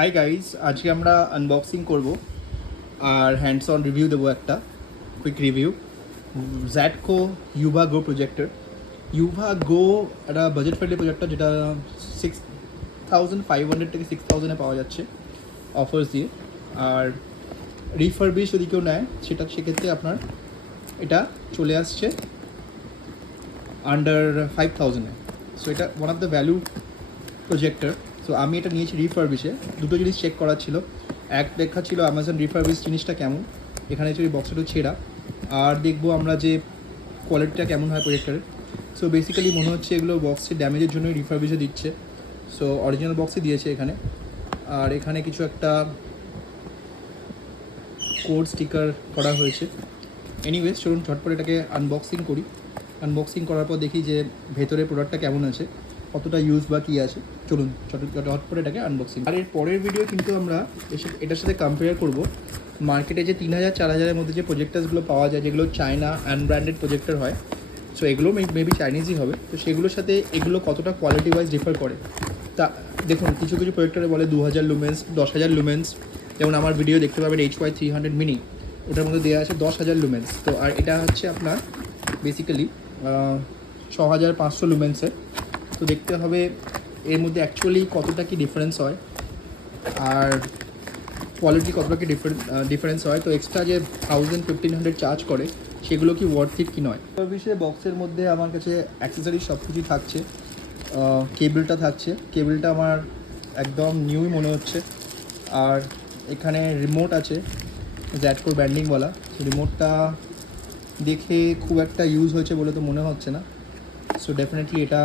Hi guys, আজকে আমরা unboxing করব আর হ্যান্ডস অন রিভিউ দেবো একটা কুইক রিভিউ জ্যাডকো ইউভা গো প্রজেক্টর। ইউভা গো একটা বাজেট ফ্রেন্ডলি প্রজেক্টর, যেটা 6,500 থেকে 6,000-এ পাওয়া যাচ্ছে অফার্স দিয়ে। আর রিফারবিশ যদি কেউ নেয় সেক্ষেত্রে আপনার এটা চলে আসছে আন্ডার 5,000-এ। সো এটা one of the value projector. So আমি এটা নিয়েছি রিফারবিশে। দুটো জিনিস চেক করার ছিল, এক দেখা ছিল অ্যামাজন রিফারবিশ জিনিসটা কেমন, এখানে হচ্ছে বক্সটা ছেঁড়া, আর দেখবো আমরা যে কোয়ালিটিটা কেমন হয় প্রজেক্টরের। সো বেসিক্যালি মনে হচ্ছে এগুলো বক্সের ড্যামেজের জন্যই রিফারবিশে দিচ্ছে। সো অরিজিনাল বক্সে দিয়েছে এখানে, আর এখানে কিছু একটা কোড স্টিকার করা হয়েছে। এনিওয়েজ চলুন ঝটপট এটাকে আনবক্সিং করি। আনবক্সিং করার পর দেখি যে ভেতরে প্রোডাক্টটা কেমন আছে, কতটা ইউজ বা কী আছে। চলুন ঝটপট এটাকে আনবক্সিং। আর এর পরের ভিডিও কিন্তু আমরা এটার সাথে কম্পেয়ার করব মার্কেটে যে 3,000-4,000-এর মধ্যে যে প্রজেক্টার্সগুলো পাওয়া যায়, যেগুলো চায়না আনব্র্যান্ডেড প্রজেক্টর হয়। সো এগুলো মেবি চাইনিজই হবে। তো সেগুলোর সাথে এগুলো কতটা কোয়ালিটি ওয়াইজ ডিফার করে তা দেখুন। কিছু কিছু প্রজেক্টরে বলে 2,000 লুমেন্স, 10,000 লুমেন্স। যেমন আমার ভিডিও দেখতে পাবেন HY300 মিনি, ওটার মধ্যে দেওয়া আছে 10,000 লুমেন্স। তো আর এটা হচ্ছে আপনার বেসিক্যালি 6,500 লুমেন্সের। তো দেখতে হবে এর মধ্যে অ্যাকচুয়ালি কতটা কি ডিফারেন্স হয়, আর কোয়ালিটি কতটা কি ডিফারেন্স হয়। তো এক্সট্রা যে 1,000-1,500 চার্জ করে সেগুলো কি ওয়ার্থ ইট কি নয়। সার্ভিসে বক্সের মধ্যে আমার কাছে অ্যাক্সেসরিজ সব কিছুই থাকছে। কেবলটা থাকছে, কেবলটা আমার একদম নিউই মনে হচ্ছে। আর এখানে রিমোট আছে জ্যাডকোর ব্র্যান্ডিংওয়ালা। রিমোটটা দেখে খুব একটা ইউজ হয়েছে বলে তো মনে হচ্ছে না। সো ডেফিনেটলি এটা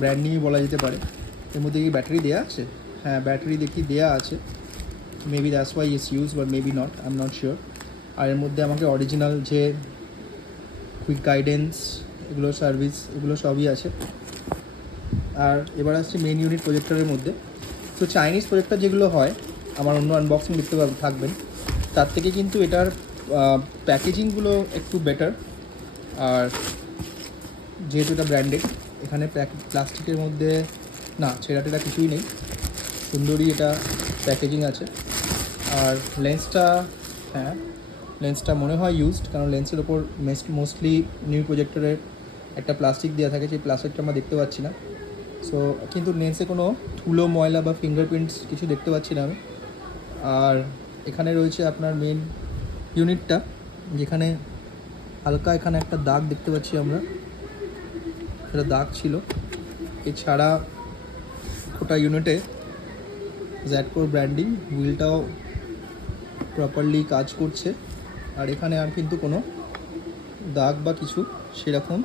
ব্র্যান্ডিংই বলা যেতে পারে। এর মধ্যে কি ব্যাটারি দেওয়া আছে? হ্যাঁ, ব্যাটারি দেখি দেওয়া আছে। Maybe that's why it's use, but maybe not, I am not sure. আর এর মধ্যে আমাকে অরিজিনাল যে কুইক গাইডেন্স, এগুলো সার্ভিস, এগুলো সবই আছে। আর এবার আসছে মেন ইউনিট প্রজেক্টরের মধ্যে। তো চাইনিজ প্রজেক্টর যেগুলো হয়, আমার অন্য আনবক্সিং দেখতে থাকবেন, তার থেকে কিন্তু এটার প্যাকেজিংগুলো একটু বেটার। আর যেহেতু এটা ব্র্যান্ডেড, এখানে প্লাস্টিকের মধ্যে না ছেঁড়া টেরা কিছুই নেই, সুন্দরই এটা প্যাকেজিং আছে। আর লেন্সটা, হ্যাঁ লেন্সটা মনে হয় ইউজড, কারণ লেন্সের ওপর মোস্টলি নিউ প্রজেক্টরের একটা প্লাস্টিক দেওয়া থাকে, সেই প্লাস্টিকটা আমরা দেখতে পাচ্ছি না। সো কিন্তু লেন্সে কোনো ধুলো ময়লা বা ফিঙ্গারপ্রিন্টস কিছু দেখতে পাচ্ছি না আমি। আর এখানে রয়েছে আপনার মেন ইউনিটটা, যেখানে হালকা এখানে একটা দাগ দেখতে পাচ্ছি আমরা, সেটা দাগ ছিল। এছাড়া গোটা ইউনিটে জ্যাডকোর ব্র্যান্ডিং, হুইলটাও প্রপারলি কাজ করছে। আর এখানে আর কিন্তু কোনো দাগ বা কিছু সেরকম,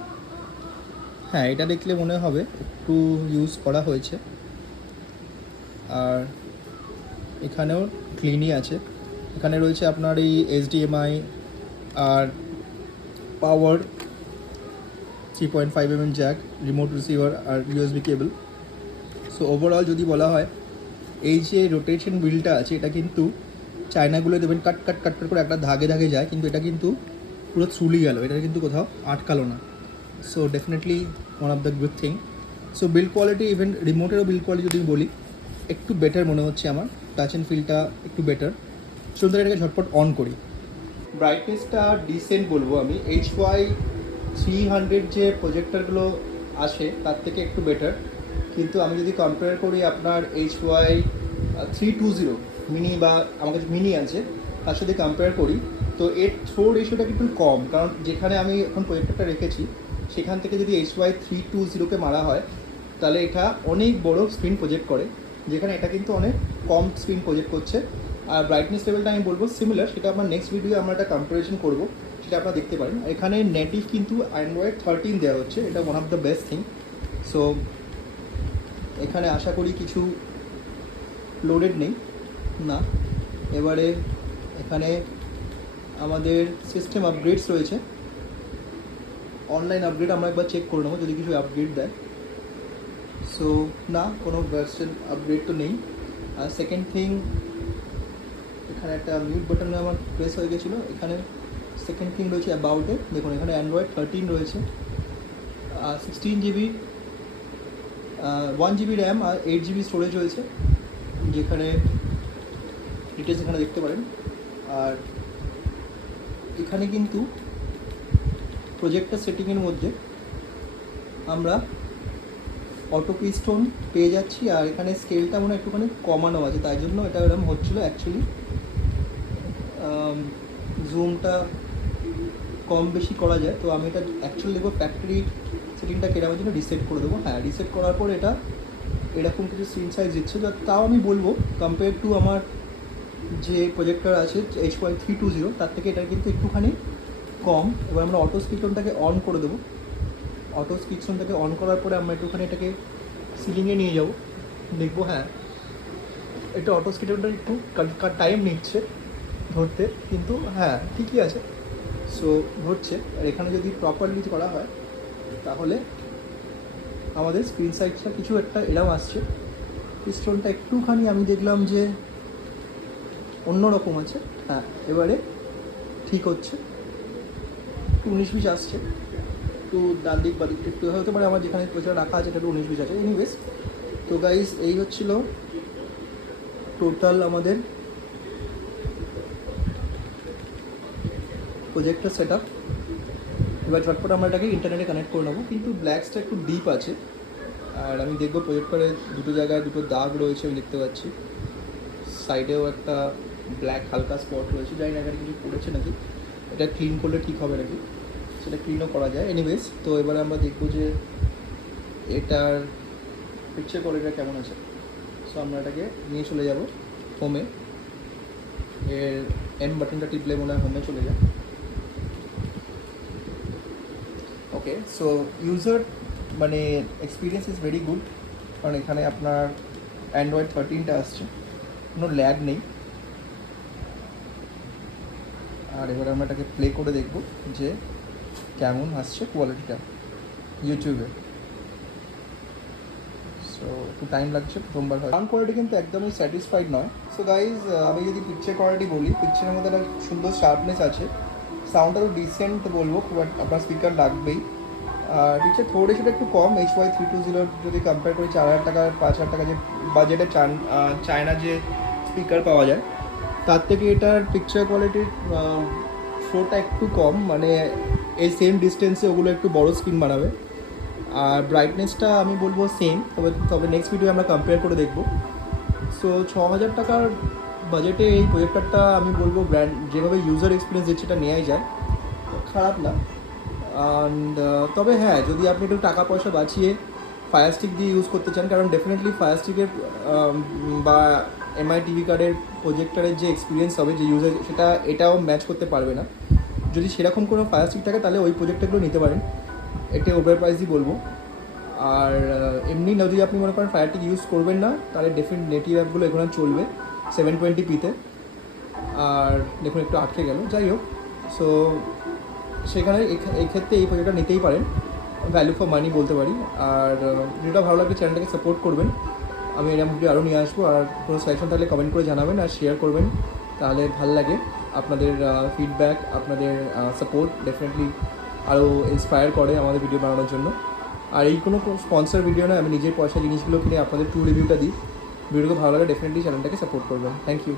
হ্যাঁ এটা দেখলে মনে হবে একটু ইউজ করা হয়েছে। আর এখানেও ক্লিনই আছে। এখানে রয়েছে আপনার এই HDMI আর পাওয়ার, 3.5mm জ্যাক, রিমোট রিসিভার আর USB কেবল। সো ওভারঅল যদি বলা হয়, এই যে রোটেশন হুইলটা আছে, এটা কিন্তু চায়নাগুলো দেবেন কাট কাট কাট কাট করে একটা ধাগে ধাগে যায়, কিন্তু এটা কিন্তু পুরো থ্রুলি গেল, এটা কিন্তু কোথাও আটকালো না। So definitely one of the good thing. So build quality, even রিমোটেরও বিল্ড কোয়ালিটি যদি বলি, একটু বেটার মনে হচ্ছে আমার। টাচ অ্যান্ড ফিলটা একটু বেটার। সুন্দর, এটাকে ঝটপট অন করি। ব্রাইটনেসটা ডিসেন্ট বলবো আমি। HY300 যে প্রজেক্টরগুলো আসে তার থেকে একটু বেটার, কিন্তু আমি যদি কম্পেয়ার করি আপনার HY320 মিনি, বা আমার কাছে মিনি আছে, তার সাথে কম্পেয়ার করি, তো এর থ্রো রেশিওটা কিন্তু কম। কারণ যেখানে আমি এখন প্রজেক্টরটা রেখেছি সেখান থেকে যদি HY320-কে মারা হয়, তাহলে এটা অনেক বড় স্ক্রিন প্রজেক্ট করে, যেখানে এটা কিন্তু অনেক কম স্ক্রিন প্রজেক্ট করছে। আর ব্রাইটনেস লেভেলটা আমি বলবো সিমিলার, সেটা আমার নেক্সট ভিডিও আমরা একটা কম্পারিজন করবো, সেটা আপনারা দেখতে পারেন। এখানে নেটিভ কিন্তু Android 13 দেওয়া হচ্ছে, এটা one of the best thing. So এখানে আশা করি কিছু লোডেড নেই না। এবারে এখানে আমাদের সিস্টেম আপগ্রেডস রয়েছে, অনলাইন আপগ্রেড আমরা একবার চেক করে নেবো যদি কিছু আপগ্রেড দেয়। সো না, কোনো ভার্সন আপগ্রেড তো নেই। আর সেকেন্ড থিং, এখানে একটা মিউট বাটনে আমার প্রেস হয়ে গেছিলো। এখানে সেকেন্ড থিং রয়েছে অ্যাবাউটে, দেখুন এখানে Android 13 রয়েছে, 16 GB, 1 GB র্যাম আর 8 GB স্টোরেজ রয়েছে। যেখানে ডিটেলস এখানে দেখতে পারেন। আর এখানে কিন্তু প্রজেক্টর সেটিংয়ের মধ্যে আমরা অটো পিস্টন পেয়ে যাচ্ছি, আর এখানে স্কেলটা মনে হয় একটুখানি কমানো আছে, তাই জন্য এটা এরকম হচ্ছিলো। অ্যাকচুয়ালি জুমটা কম বেশি করা যায়, তো আমি এটা অ্যাকচুয়ালি দেখবো ফ্যাক্টরি সেটিংটা কেরামের জন্য রিসেট করে দেবো। হ্যাঁ, রিসেট করার পর এটা এরকম কিছু স্ক্রিন সাইজ দিচ্ছে, তাও আমি বলবো কম্পেয়ার টু আমার যে প্রজেক্টর আছে H.320 তার থেকে এটা কিন্তু একটুখানি কম। এবার আমরা অটো স্পিকনটাকে অন করে দেবো। অটো স্পিকনটাকে অন করার পরে আমরা একটুখানি এটাকে সিলিংয়ে নিয়ে যাবো, দেখবো হ্যাঁ এটা অটো স্পিকনটা একটু টাইম নিচ্ছে ধরতে, কিন্তু হ্যাঁ ঠিকই আছে। সো ধরছে। আর এখানে যদি প্রপারলি করা হয় তাহলে আমাদের স্ক্রিন সাইজটা কিছু একটা এরম আসছে। পিস্টনটা একটুখানি আমি দেখলাম যে অন্যরকম আছে। হ্যাঁ, এবারে ঠিক হচ্ছে, একটু 19-20 আসছে, একটু ডান দিক বা দিক একটু হতে পারে। আমার যেখানে পয়সা রাখা আছে এটা একটু 19-20 আছে। এনিওয়েজ, তো গাইজ এই হচ্ছিল টোটাল আমাদের প্রজেক্টর সেট আপ। এবার ঝটপট আমরা এটাকে ইন্টারনেটে কানেক্ট করে নেবো, কিন্তু ব্ল্যাকসটা একটু ডিপ আছে। আর আমি দেখবো প্রজেক্টরে দুটো জায়গায় দুটো দাগ রয়েছে, আমি দেখতে পাচ্ছি। সাইডেও একটা ব্ল্যাক হালকা স্পট রয়েছে, জানি না এখানে কিছু পড়েছে নাকি, এটা ক্লিন করলে ঠিক হবে নাকি, সেটা ক্লিনও করা যায়। এনিওয়েজ, তো এবারে আমরা দেখবো যে এটার পিকচার কোয়ালিটিটা কেমন আছে। সো আমরা এটাকে নিয়ে চলে যাব হোমে। এর এম বাটনটা টিপলে মনে হয় হোমে চলে যায়। ওকে, সো ইউজার মানে এক্সপিরিয়েন্স ইজ ভেরি গুড, কারণ এখানে আপনার অ্যান্ড্রয়েড 13টা আসছে, কোনো ল্যাগ নেই। আর এবার আমরা এটাকে প্লে করে দেখব যে কেমন আসছে কোয়ালিটিটা ইউটিউবে। সো একটু টাইম লাগছে প্রথমবার হয়। সাউন্ড কোয়ালিটি কিন্তু একদমই স্যাটিসফাইড নয়। সো গাইজ, আমি যদি পিকচার কোয়ালিটি বলি, পিকচারের মধ্যে একটা সুন্দর শার্পনেস আছে, সাউন্ডটা তো ডিসেন্ট বলবো, বাট আপনার স্পিকার লাগবেই। আর পিকচার থ্রো রেশিওটা একটু কম। H.320 যদি কম্পেয়ার করি 4,000 টাকা 5,000 টাকা যে বাজেটে চায়না যে স্পিকার পাওয়া যায়, তার থেকে এটার পিকচার কোয়ালিটির থ্রোটা একটু কম, মানে এই সেম ডিস্টেন্সে ওগুলো একটু বড় স্ক্রিন বানাবে। আর ব্রাইটনেসটা আমি বলবো সেম, তবে নেক্সট ভিডিও আমরা কম্পেয়ার করে দেখবো। সো 6,000 টাকার বাজেটে এই প্রজেক্টরটা আমি বলবো ব্র্যান্ড যেভাবে ইউজার এক্সপিরিয়েন্স দিচ্ছে এটা নেওয়াই যায়, খারাপ না। অ্যান্ড তবে হ্যাঁ, যদি আপনি একটু টাকা পয়সা বাঁচিয়ে ফায়ার স্টিক দিয়ে ইউজ করতে চান, কারণ ডেফিনেটলি ফায়ার স্টিকের বা এমআই টিভি কার্ডের প্রজেক্টরের যে এক্সপিরিয়েন্স হবে যে ইউজার, সেটা এটাও ম্যাচ করতে পারবে না। যদি সেরকম কোনো ফায়ার স্টিক থাকে তাহলে ওই প্রজেক্টরগুলো নিতে পারেন, এটা ওভার প্রাইসই বলবো। আর এমনি যদি আপনি মনে করেন ফায়ার স্টিক ইউজ করবেন না, তাহলে ডেফিনেট নেটিভ অ্যাপগুলো এখানে চলবে 720p-তে। আর দেখুন একটু আটকে গেল, যাই হোক। সো সেখানে এই ক্ষেত্রে এই প্রজেক্টটা নিতেই পারেন, ভ্যালু ফর মানি বলতে পারি। আর ভিডিওটা ভালো লাগলে চ্যানেলটাকে সাপোর্ট করবেন, আমি এরকম ভিডিও আরও নিয়ে আসবো। আর কোনো সাজেশন থাকলে কমেন্ট করে জানাবেন আর শেয়ার করবেন, তাহলে ভালো লাগে। আপনাদের ফিডব্যাক, আপনাদের সাপোর্ট ডেফিনেটলি আরও ইন্সপায়ার করে আমাদের ভিডিও বানানোর জন্য। আর এই কোনো স্পন্সর ভিডিও নয়, আমি নিজের পয়সা জিনিসগুলো কিনে আপনাদের ট্রু রিভিউটা দিই। ভিডিওকে ভালো লাগে ডেফিনেটলি চ্যানেলটাকে সাপোর্ট করবেন। Thank you.